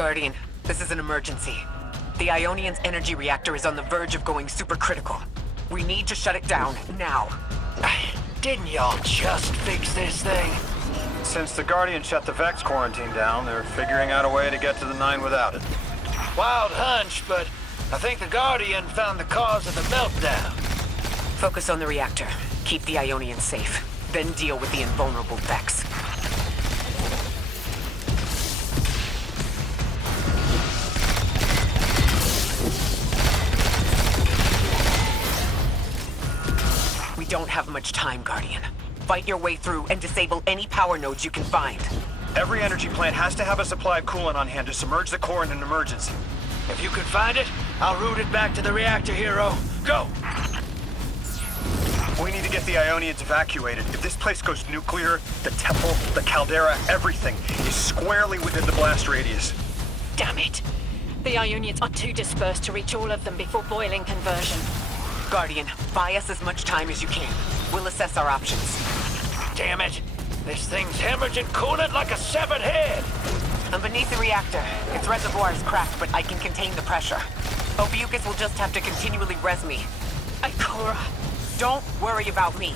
Guardian, this is an emergency. The Ionian's energy reactor is on the verge of going supercritical. We need to shut it down, now. Didn't y'all just fix this thing? Since the Guardian shut the Vex quarantine down, they're figuring out a way to get to the 9 without it. Wild hunch, but I think the Guardian found the cause of the meltdown. Focus on the reactor. Keep the Ionians safe. Then deal with the invulnerable Vex. We don't have much time, Guardian. Fight your way through and disable any power nodes you can find. Every energy plant has to have a supply of coolant on hand to submerge the core in an emergency. If you can find it, I'll route it back to the reactor, Hero. Go! We need to get the Ionians evacuated. If this place goes nuclear, the temple, the caldera, everything is squarely within the blast radius. Damn it! The Ionians are too dispersed to reach all of them before boiling conversion. Guardian, buy us as much time as you can. We'll assess our options. Damn it! This thing's hemorrhaging coolant like a severed head! I'm beneath the reactor. Its reservoir is cracked, but I can contain the pressure. Ophiuchus will just have to continually res me. Ikora! Don't worry about me.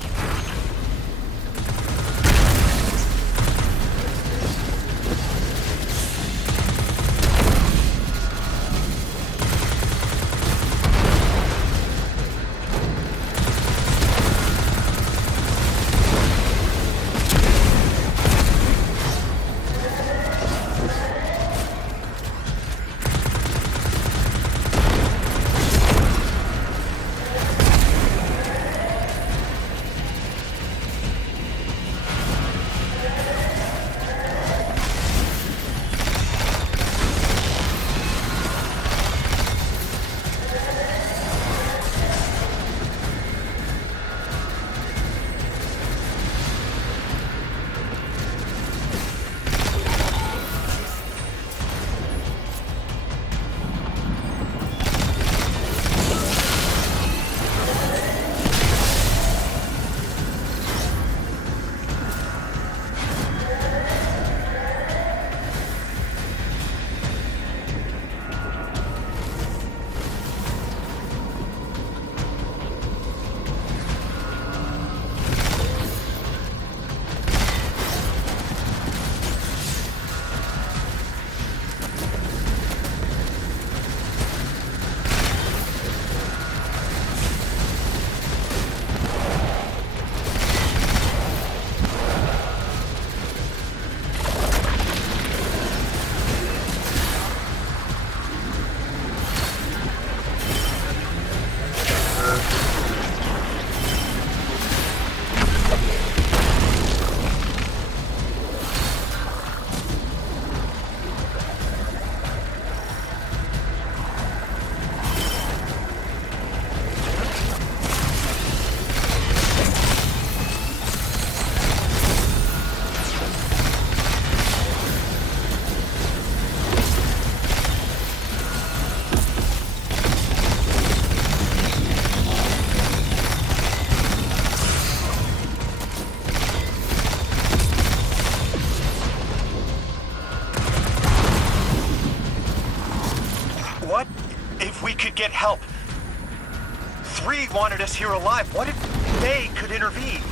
wanted us here alive. What if they could intervene?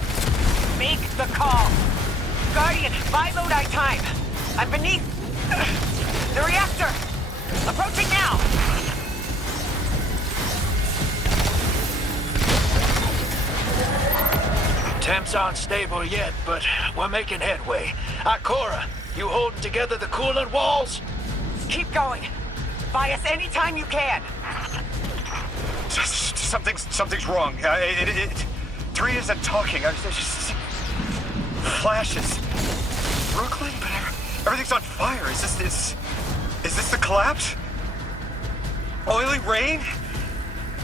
Make the call. Guardian, buy Lodi time. I'm beneath the reactor. Approaching now. Temps aren't stable yet, but we're making headway. Ikora, you holding together the coolant walls? Keep going. Buy us anytime you can. Something's wrong. Tree isn't talking. There's just flashes. Brooklyn, but everything's on fire. Is this the collapse? Oily rain?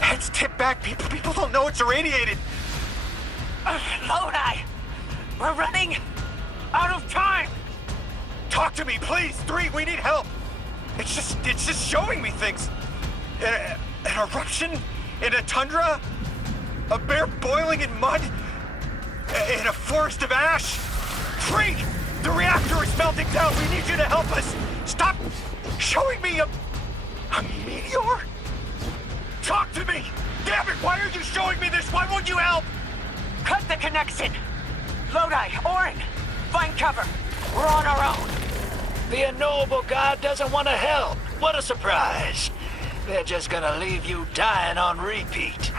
Heads tipped back. People don't know it's irradiated. Lodi! We're running out of time! Talk to me, please! 3, we need help! It's just showing me things. An eruption? In a tundra? A bear boiling in mud? In a forest of ash? Tree! The reactor is melting down! We need you to help us! Stop showing me a meteor? Talk to me! Damn it, why are you showing me this? Why won't you help? Cut the connection! Lodi, Orin, find cover. We're on our own. The unknowable god doesn't want to help. What a surprise. They're just gonna leave you dying on repeat.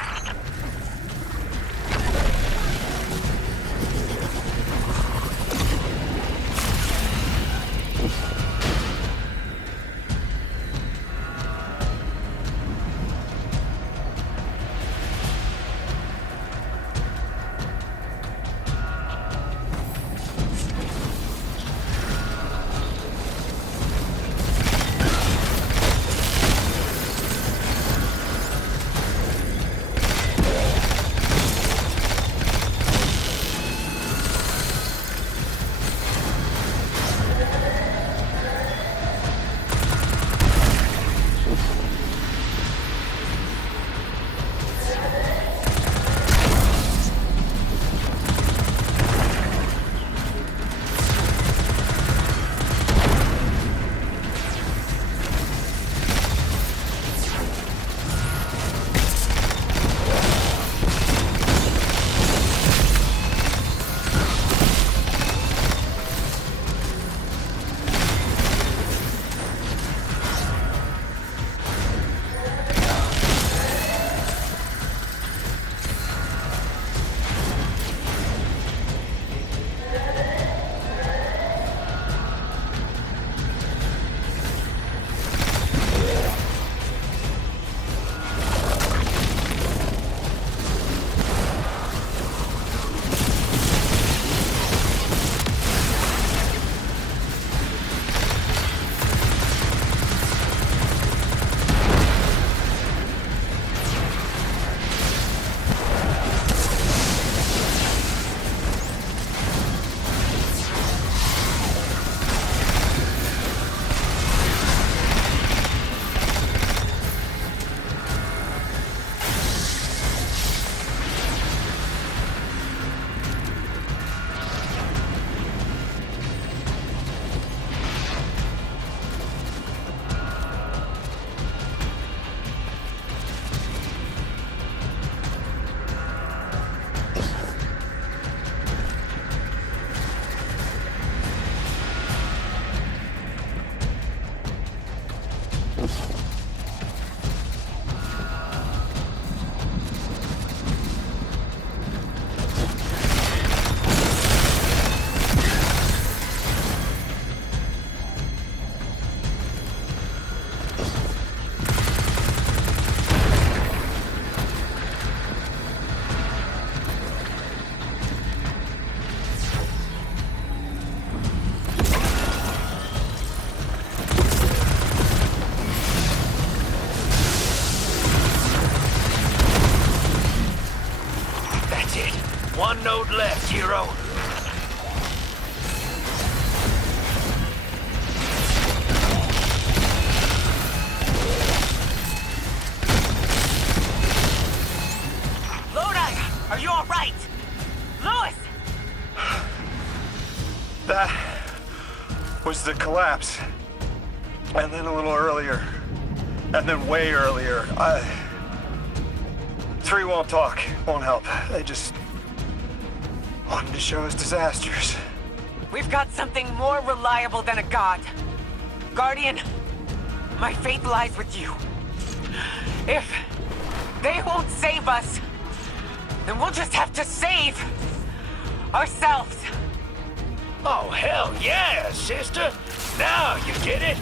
One node left, hero. Lodi, are you all right? Lewis! That was the collapse. And then a little earlier. And then way earlier. 3 won't talk, won't help. They just wanted to show us disasters. We've got something more reliable than a god. Guardian, my faith lies with you. If they won't save us, then we'll just have to save ourselves. Oh, hell yeah, sister! Now you get it!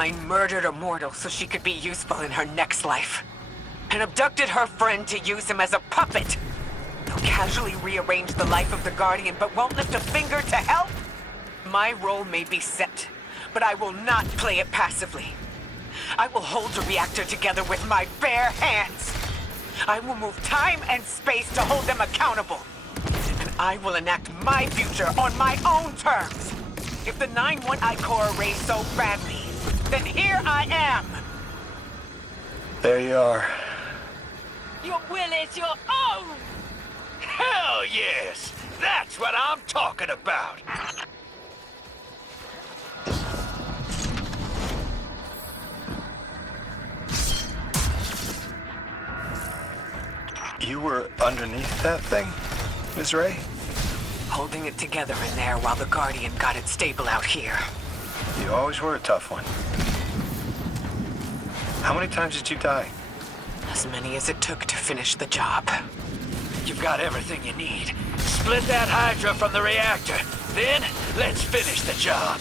Nine murdered a mortal so she could be useful in her next life. And abducted her friend to use him as a puppet. They'll casually rearrange the life of the Guardian, but won't lift a finger to help. My role may be set, but I will not play it passively. I will hold the reactor together with my bare hands. I will move time and space to hold them accountable. And I will enact my future on my own terms. If the 9-1 I core raised so badly, then here I am! There you are. Your will is your own! Hell yes! That's what I'm talking about! You were underneath that thing, Miss Ray? Holding it together in there while the Guardian got it stable out here. You always were a tough one. How many times did you die? As many as it took to finish the job. You've got everything you need. Split that Hydra from the reactor. Then, let's finish the job.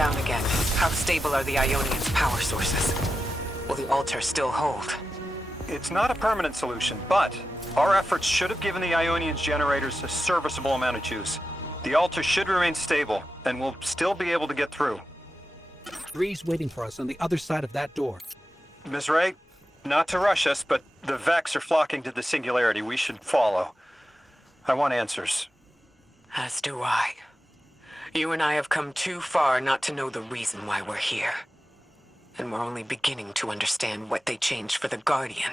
down again, how stable are the Ionians' power sources? Will the altar still hold? It's not a permanent solution, but our efforts should have given the Ionians generators a serviceable amount of juice. The altar should remain stable, and we'll still be able to get through. 3's waiting for us on the other side of that door. Ms. Ray, not to rush us, but the Vex are flocking to the Singularity. We should follow. I want answers. As do I. You and I have come too far not to know the reason why we're here. And we're only beginning to understand what they changed for the Guardian.